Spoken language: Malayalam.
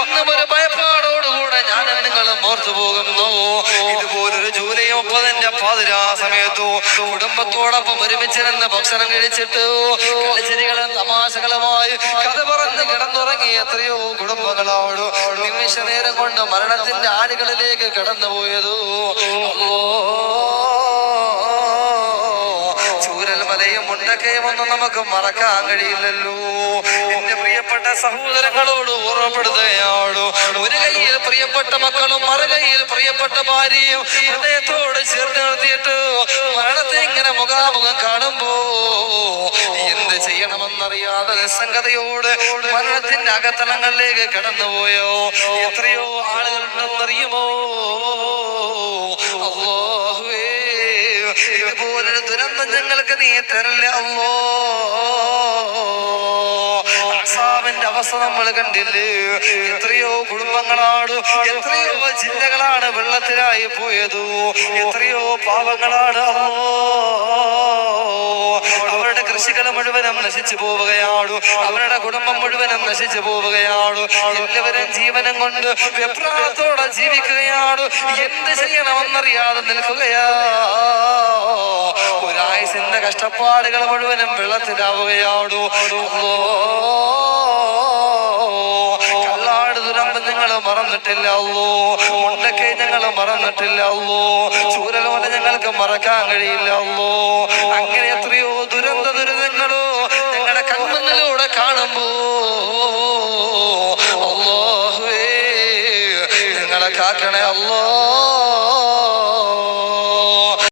ഇന്നും ഒരു ഭയപ്പാടോടുകൂടെ ഞാൻ നിങ്ങളും ഓർത്തു പോകുന്നു. ഇതുപോലൊരു ജൂലൈ 30 പാതിരാ സമയത്തു കുടുംബത്തോടൊപ്പം ഒരുമിച്ചിരുന്ന് ഭക്ഷണം കഴിച്ചിട്ട് കളിച്ചിരികളും തമാശകളുമായി കഥ പറഞ്ഞ് കിടന്നുറങ്ങി എത്രയോ കുടുംബങ്ങളോട് നിമിഷ നേരം കൊണ്ട് മരണത്തിന്റെ ആടുകളിലേക്ക് കടന്നുപോയത്. ചൂരൽമലയും മുണ്ടക്കയും ഒന്നും നമുക്ക് മറക്കാൻ കഴിയില്ലല്ലോ. എന്റെ പ്രിയപ്പെട്ട സഹോദരങ്ങളോട് ഓർമ്മപ്പെടുത്തുകയാണ്, ഒരു കയ്യിൽ പ്രിയപ്പെട്ട മക്കളും മറുകൈയിൽ പ്രിയപ്പെട്ട ഭാര്യയും ഹൃദയത്തോട് ചേർത്ത് നിർത്തിയിട്ട് മരണത്തെ ഇങ്ങനെ മുഖാമുഖം കാണുമ്പോ എന്ത് ചെയ്യണമെന്നറിയാതെ നിസ്സംഗതയോട് മരണത്തിന്റെ അകത്തളങ്ങളിലേക്ക് കടന്നുപോയോ എത്രയോ ആളുകളുണ്ടെന്നറിയുമോ? അല്ലാഹുവേ, ഇതുപോലൊരു ദുരന്തം ഞങ്ങൾക്ക് നീ തരില്ല അല്ലോ. അവസ്ഥ നമ്മൾ കണ്ടില്ലേ? എത്രയോ കുടുംബങ്ങളാണ്, എത്രയോ ജില്ലകളാണ് വെള്ളത്തിലായി പോയത്, എത്രയോ പാവങ്ങളാണ് അവരുടെ കൃഷികൾ മുഴുവനും നശിച്ചു പോവുകയാണ്, അവരുടെ കുടുംബം മുഴുവനും നശിച്ചു പോവുകയാണ്. എല്ലാവരും ജീവനം കൊണ്ട് വെപ്രാളത്തോടെ ജീവിക്കുകയാണ്. എന്ത് ചെയ്യണമെന്നറിയാതെ നിൽക്കുകയാ. ഒരായുസിന്റെ കഷ്ടപ്പാടുകൾ മുഴുവനും വെള്ളത്തിലാവുകയാണ്. ഞങ്ങൾ മറന്നിട്ടില്ല അല്ലോ, മുണ്ടക്കെ ഞങ്ങൾ മറന്നിട്ടില്ല അല്ലോ, ചൂരൽമല ഞങ്ങൾക്ക് മറക്കാൻ കഴിയില്ല അല്ലോ.